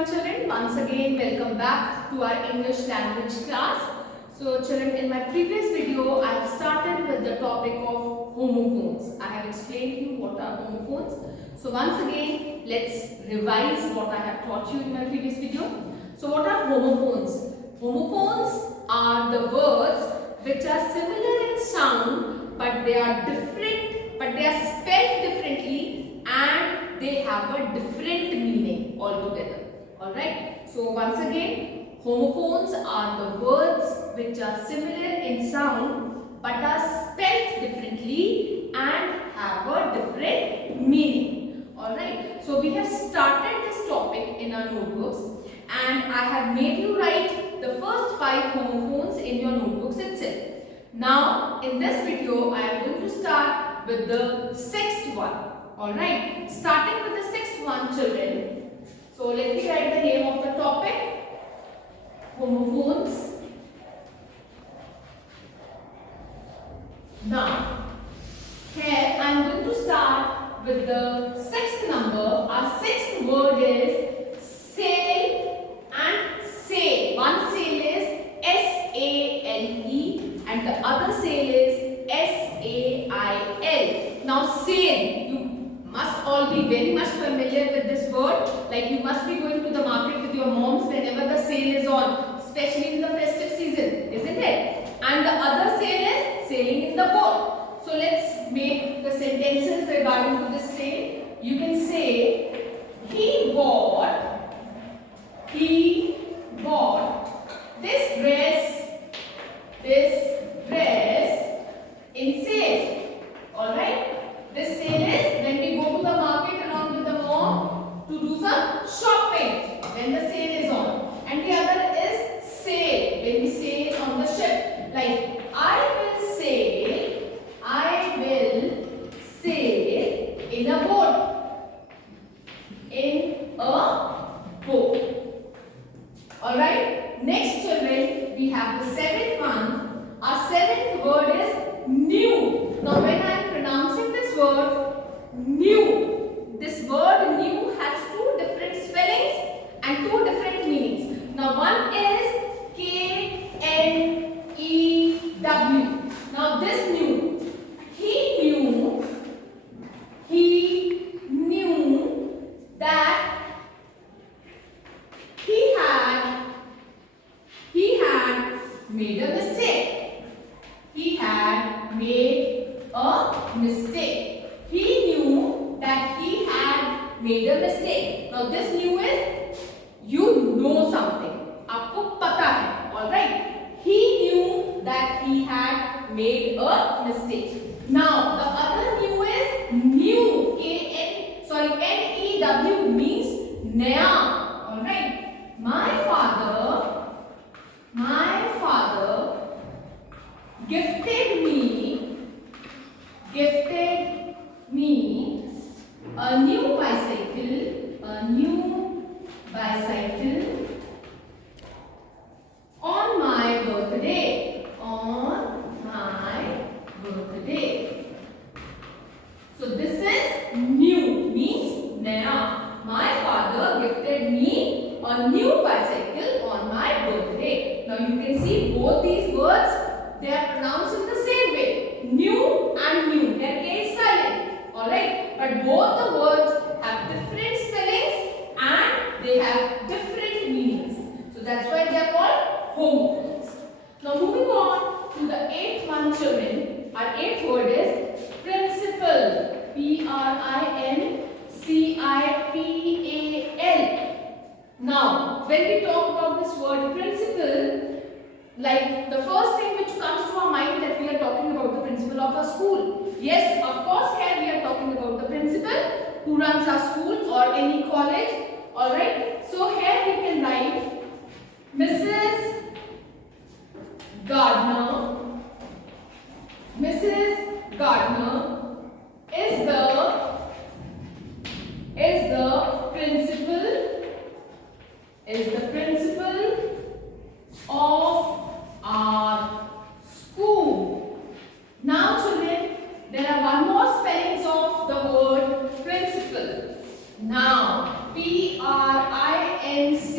everyone children, once again welcome back to our English language class. So children, in my previous video I have started with the topic of homophones. I have explained to you what are homophones. So once again let's revise what I have taught you in my previous video. So what are homophones? Homophones are the words which are similar in sound but they are different, but they are spelled differently and they have a different meaning altogether. Alright. So once again, homophones are the words which are similar in sound but are spelled differently and have a different meaning. Alright. So we have started this topic in our notebooks and I have made you write the first 5 homophones in your notebooks itself. Now in this video I am going to start with the 6th one. Alright, starting with the 6th one children. So let me write the name of the topic, homophones. Now, here I am going to start with the 6th number. Our 6th word is sail and sail. One sail is S-A-L-E and the other sail is S-A-I-L. Now sail, you must all be very much familiar with this word. Like you must be going to the market with your moms whenever the sale is on, especially in the festive season, isn't it? And the other sale is sailing in the boat. So let's make the sentences regarding to this sale. You can say he bought this dress in sale. Alright? This sale is when we go to the market along with the mom to do some shopping when the sale is on. And the other is sail, when we sail on the ship. Like I will sail in a boat. In a boat. Alright? Next children, we have the 7th one. Our 7th word is new. Now when I am pronouncing this word new, this word new has 2 different spellings and 2 different meanings. Now one is K-N-E-W. Now this new, he knew that he had made a mistake. He had made a mistake. He knew that he had made a mistake. Now this new is you know something. आपको पता है. Alright. He knew that he had made a mistake. Now the other new is new. N-E-W means नया. Alright. My father gifted me a new bicycle on my birthday. So this is new, means naya. My father gifted me a new bicycle on my birthday. Now you can see both these words, they are pronounced in the same way. New and new. Their K is silent. Alright. But both the words have different spellings and they have different meanings. So that's why they are called homophones. Now moving on to the 8th one children. Our 8th word is principal. P-R-I-N-C-I-P-A-L. Now when we talk about this word principal, like the first thing which comes to our mind that we are talking about the principal of a school. Yes, of course, here we are talking about the principal who runs our school or any college. Alright, so here we can write Mrs. Gardner. Mrs. Gardner is the principal of our school. Now children, there are one more spellings of the word principal. Now P-R-I-N-C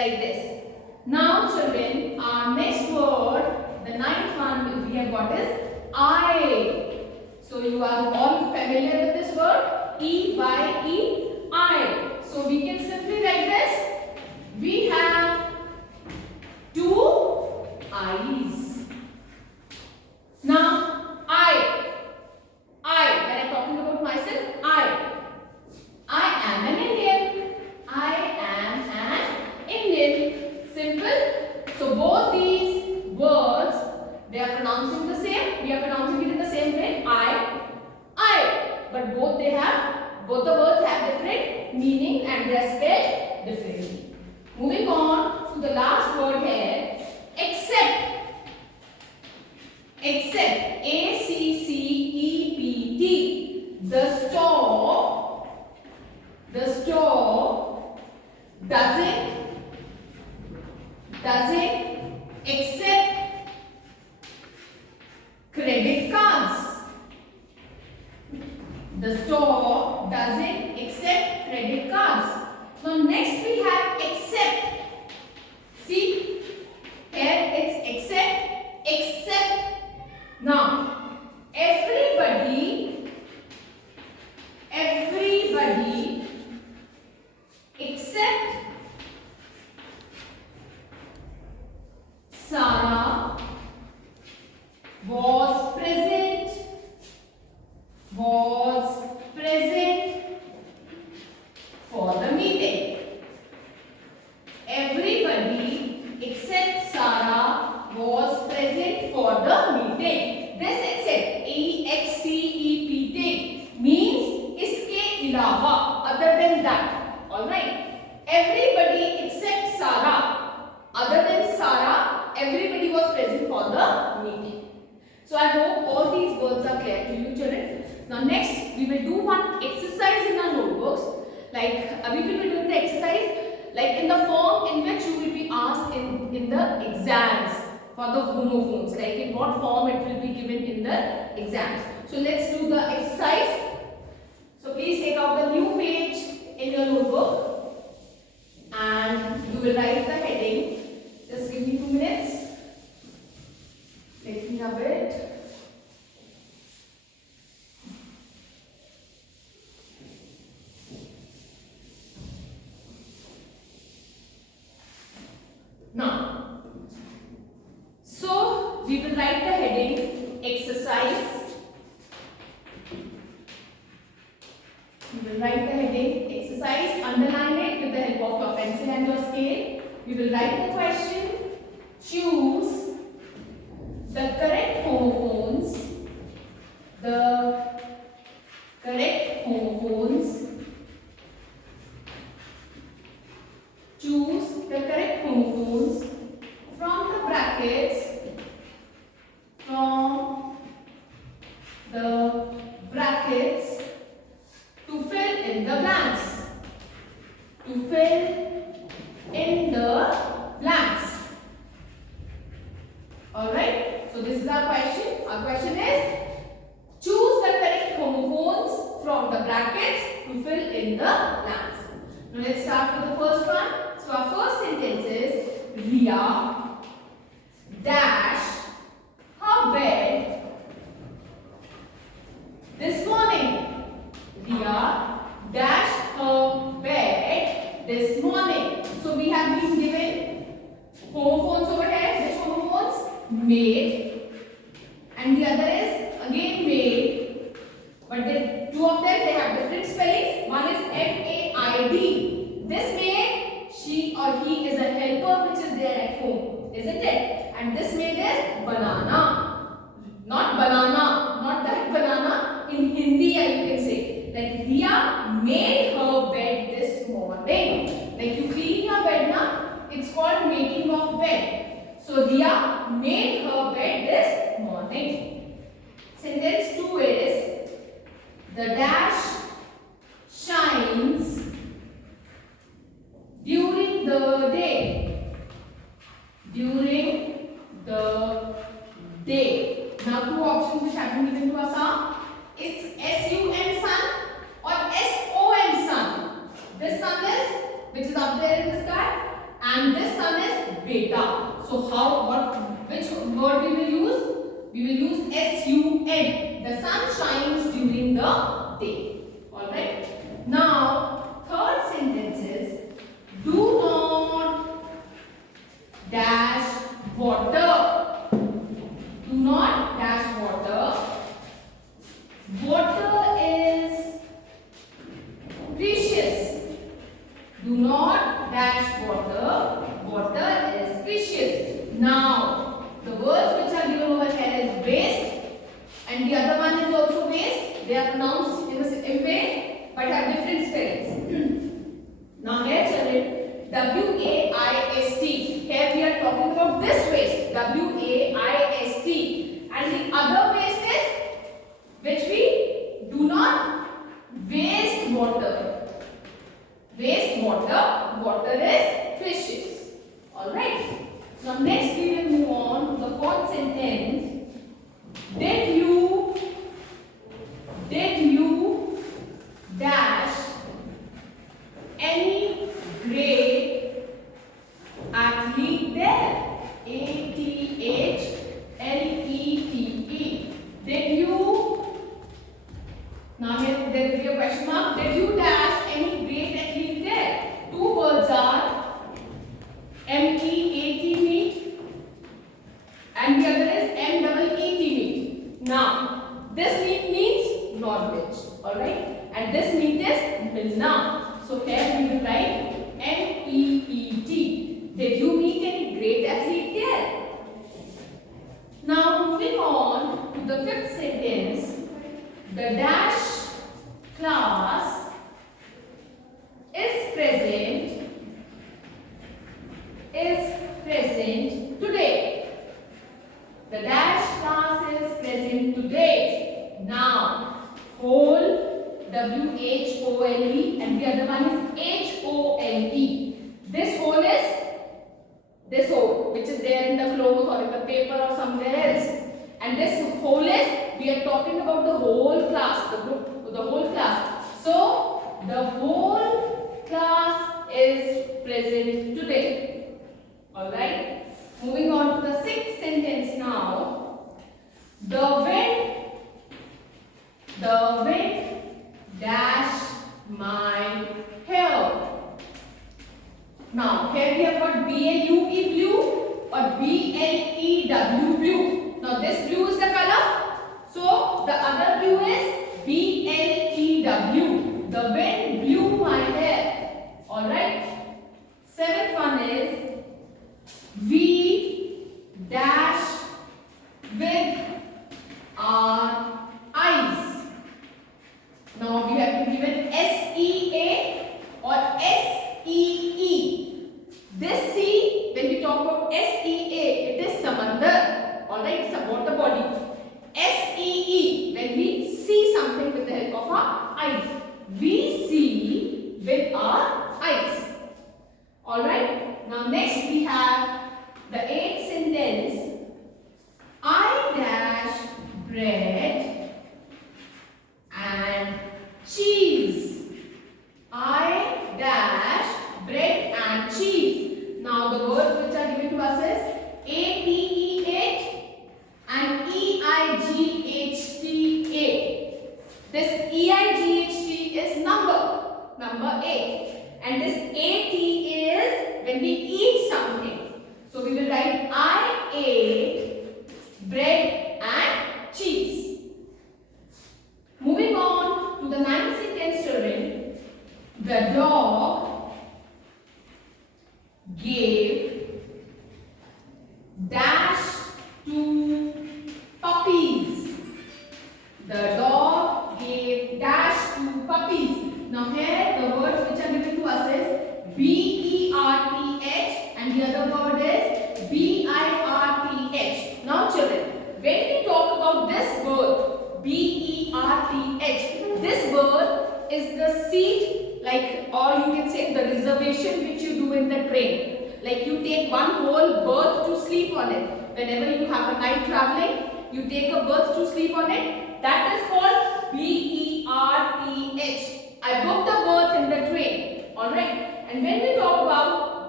like this. Now children, our next word, the ninth one we have got is I. So you are all familiar with this word, E-Y-E, I. So we can simply write this. We have two eyes. Now when I'm talking about myself, I am an Indian. I am an Indian. Simple. So both these words, they are pronouncing the same. We are pronouncing it in the same way. I. But both the words have different meaning and they are spelled differently. Moving on to the last word here, except. Except. A-C-C-E-P-T. The store doesn't accept credit cards. The store doesn't accept credit cards. Now next we have except. See, here it's except. Now everybody except Sarah was present for the meeting. Everybody except Sarah was present for the meeting. This except, E-X-C-E-P-T, means iske ilawa, other than that. Alright. Everybody except Sarah, other than Sarah, everybody was present for the meeting. So I hope all these words are clear to you children. Now next we will do one exercise in our notebooks. Like we will be doing the exercise like in the form in which you will be asked in the exams for the homophones. Like in what form it will be given in the exams. So let's do the exercise. So please take out the new page in your notebook and you will write the heading. Just give me 2 minutes. Let me have it. Now, so we will write the heading exercise. We will write the heading exercise, underline it with the help of your pencil and your scale. We will write the question. Choose the correct homophones. The correct homophones. Choose the correct homophones from the brackets. From the brackets to fill in the blanks. To fill in the blanks. Alright, so this is our question. Our question is choose the correct homophones from the brackets to fill in the blanks. Now let's start with the first one. So our first sentence is Ria dash her bed this morning. Ria dash her bed this morning. So we have been given homophones over here. Which homophones? Maid, and the other is again maid, but the two of them they have different spellings. One is M-A-I-D. This maid, she or he is a helper which is there at home, isn't it? And this maid is banana, not banana, not that banana. In Hindi, you can say like Ria made her bed this morning. Like you clean your bed now, it's called making of bed. So Ria made her bed this morning. Sentence 2 is the dash shines during the day. During the day. Now two options which have been given to us. It's S-U-N sun or S-O-N sun. This sun is which is up there in the sky, and this sun is beta. So which word we will use? We will use sun. The sun shines during the day. Alright. Now third sentence is, do not dash water. Do not dash water. Water is precious. Do not dash water. Water is precious. Now, the words which are given over here is waste, and the other one is also waste. They are pronounced in the same way but have different spellings. Now here children, waste. Here we are talking about this waste, waste, and the other waste is which we do not waste water. Waste water. Water is precious. Alright. Now next we will move on to the fourth sentence. Did you dash any great athlete there? ATHLETE. Did you? Now here there will be a question mark. Did you dash any great athlete there? Two words are MEAT meet and the other is MEET meet. Now this meat means non-veg, alright, and this meat is milna. So here we will write MEET. Did you meet any great athlete there? Now moving on to the fifth sentence, the dash class is present today. The dash class is present today. Now whole, WHOLE, and the other one is HOLE. This whole is this whole which is there in the cloth or in the paper or somewhere else, and this whole is, we are talking about the whole class, the group, the whole class. So the whole class is present today. Alright. Moving on to the sixth sentence now. The wind dashed my hair. Now here we have got BLUE blue or BLEW blue. Now this blue is the color, so the other blue is BLEW. The wind blew my hair. Alright. Seventh one is, we dash with our eyes. Now we have been given SEA or SEE. This C, when we talk about SEA, it is samandar. Alright, it's a water body. SEE, when we see something with the help of our eyes. We see with our eyes. Alright, now next we have the eighth sentence. I dash bread and cheese. I dash bread and cheese. Now the words which are given to us is ATEH and EIGHTA. This EIGHT is number 8, and this AT is when we eat something. So we will write I ate bread and cheese. Moving on to the ninth sentence, children. The dog gave dash to puppies. The dog gave dash to puppies. Now here the words which are given to us is BERTH and the other word is BIRTH. Now children, when we talk about this word BERTH, this word is the seat, like, or you can say the reservation which you do in the train. Like you take one whole berth to sleep on it. Whenever you have a night traveling, you take a berth to sleep on it. That is called BERTH. I booked a berth in the train. Alright. And when we talk about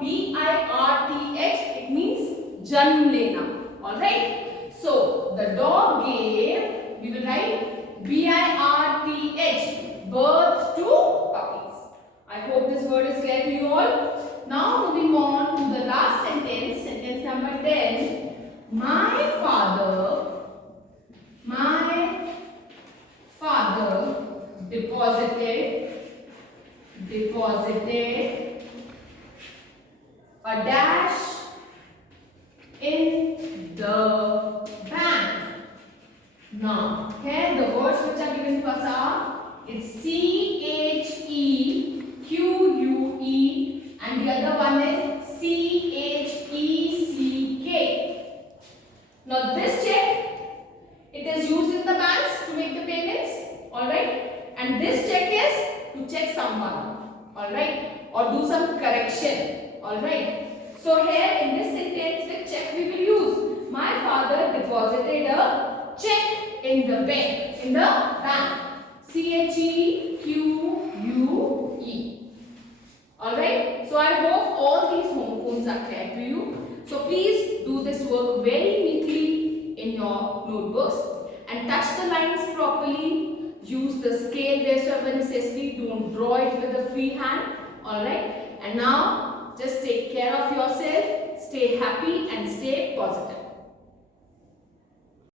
B-I-R-T-H, it means janm lena. Alright. So the dog gave, we will write B-I-R-T-H, birth to puppies. I hope this word is clear to you all. Now moving on to the last sentence, sentence number 10. My father deposited a dash in the bank. Now here the words which are given to us are, it's C-H-E-Q-U-E and the other one is C-H-E-C-K. Now this check, it is used in the banks to make the payments, alright, and this check is to check someone, alright, or do some correction, alright. So here in this sentence, which check we will use? My father deposited a check in the bank, C-H-E-Q-U-E. Alright, so I hope all these homophones are clear to you. So please do this work very neatly in your notebooks and touch the lines properly. Use the scale wheresoever necessary. Don't draw it with a free hand. Alright, and now just take care of yourself, stay happy and stay positive.